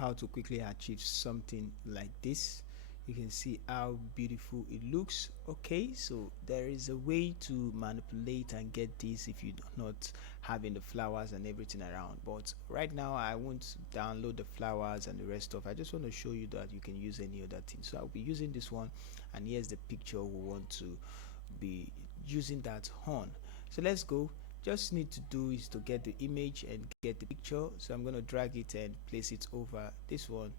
how to quickly achieve something like this. You can see how beautiful it looks. Okay, so there is a way to manipulate and get this if you're not having the flowers and everything around, but right now I won't download the flowers and the rest of. I just want to show you that you can use any other thing. So I'll be using this one, and here's the picture we want to be using that on. So let's go. Just need to do is to get the image and get the picture. So I'm going to drag it and place it over this one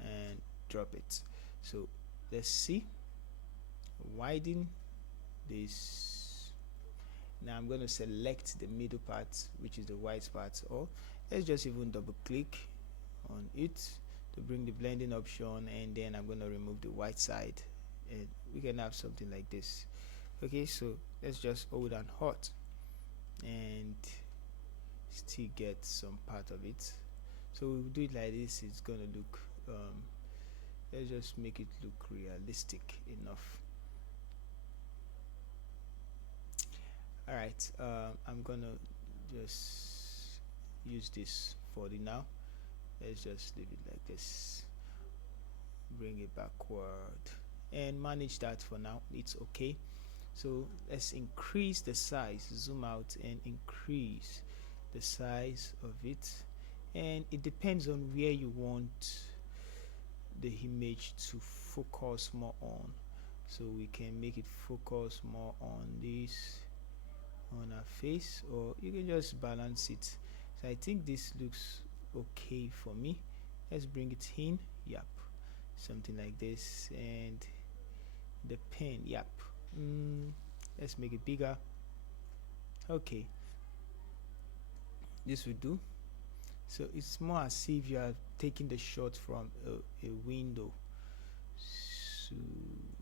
and drop it. So let's see, widen this. Now I'm going to select the middle part, which is the white part, or let's just even double click on it to bring the blending option, and then I'm going to remove the white side and we can have something like this. Okay, so let's just hold on hot and still get some part of it. So we'll do it like this. It's gonna look let's just make it look realistic enough. All right, I'm gonna just use this for the now. Let's just leave it like this, bring it backward and manage that for now. It's okay. So let's increase the size, zoom out and increase the size of it, and it depends on where you want the image to focus more on. So we can make it focus more on this, on our face, or you can just balance it. So I think this looks okay for me. Let's bring it in. Yep, something like this. And the pen, yep, let's make it bigger. Okay, this will do. So it's more as if you are taking the shot from a window. So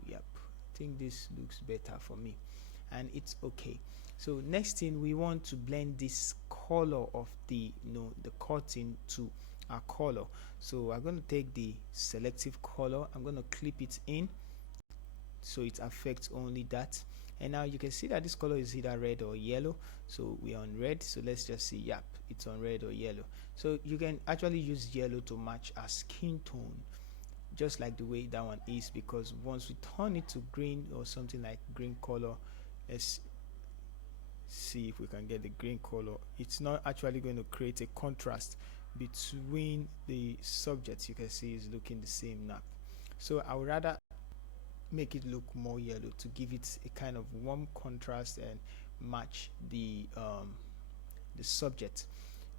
yep, I think this looks better for me and it's okay. So next thing, we want to blend this color of the the curtain to our color. So I'm going to take the selective color, I'm going to clip it in so it affects only that. And now you can see that this color is either red or yellow, so we're on red. So let's just see, yep, it's on red or yellow. So you can actually use yellow to match our skin tone, just like the way that one is, because once we turn it to green or something like green color, let's see if we can get the green color, it's not actually going to create a contrast between the subjects. You can see it's looking the same now. So I would rather make it look more yellow to give it a kind of warm contrast and match the subject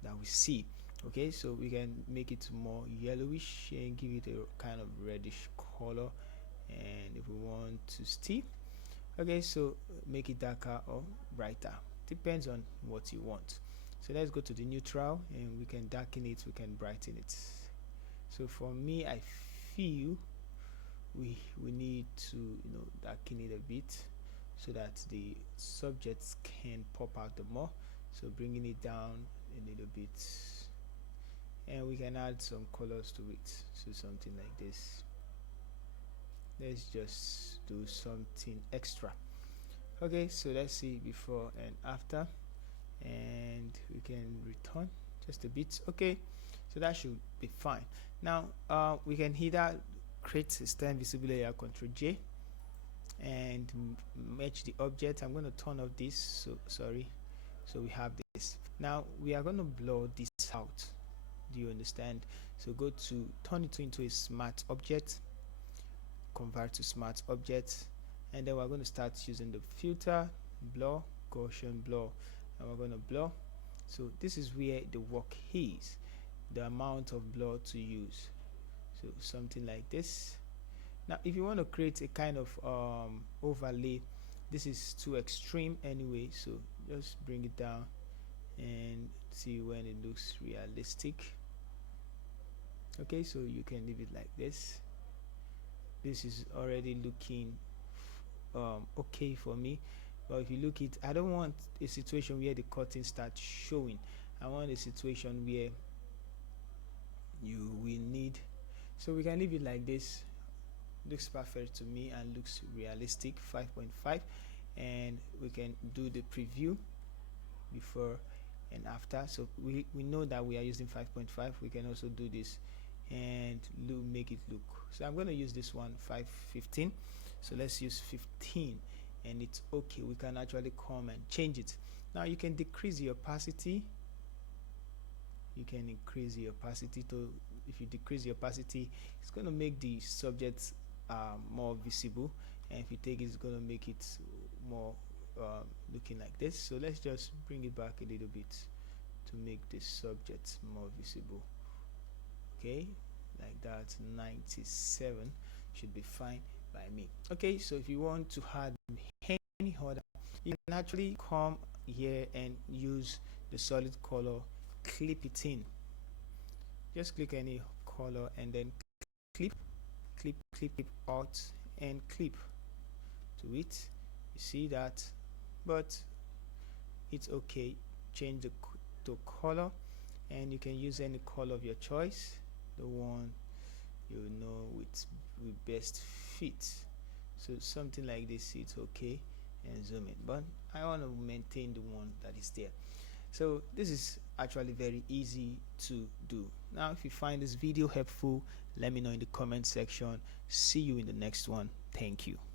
that we see. Okay, so we can make it more yellowish and give it a kind of reddish color, and if we want to still, okay, so make it darker or brighter, depends on what you want. So let's go to the neutral and we can darken it, we can brighten it. So for me, I feel we need to darken it a bit so that the subjects can pop out the more. So bringing it down a little bit, and we can add some colors to it, so something like this. Let's just do something extra. Okay, so let's see before and after, and we can return just a bit. Okay, so that should be fine. Now we can either create system visible layer, Ctrl J, and match the object. I'm going to turn off this, so sorry. So we have this. Now we are going to blur this out. Do you understand? So go to turn it into a smart object, convert to smart object, and then we're going to start using the filter, blur, Gaussian blur, and we're going to blur. So this is where the work is, the amount of blur to use. So something like this. Now if you want to create a kind of overlay, this is too extreme anyway, so just bring it down and see when it looks realistic. Okay, so you can leave it like this. This is already looking okay for me, but if you look it, I don't want a situation where the curtain starts showing. I want a situation where you will need, so we can leave it like this. Looks perfect to me and looks realistic. 5.5, and we can do the preview before and after. So we know that we are using 5.5. we can also do this and make it look. So I'm going to use this one 515. So let's use 15, and it's okay. We can actually come and change it. Now you can decrease the opacity. You can increase the opacity to, if you decrease the opacity, it's going to make the subject more visible, and if you take it, it's going to make it more looking like this. So let's just bring it back a little bit to make the subject more visible. Okay, like that. 97 should be fine by me. Okay, so if you want to add any other, you can actually come here and use the solid color, clip it in. Just click any color and then clip out and clip to it. You see that, but it's okay. Change the to color, and you can use any color of your choice, the one you know will best fit. So something like this, it's okay, and zoom in, but I want to maintain the one that is there. So this is actually very easy to do. Now if you find this video helpful, let me know in the comment section. See you in the next one. Thank you.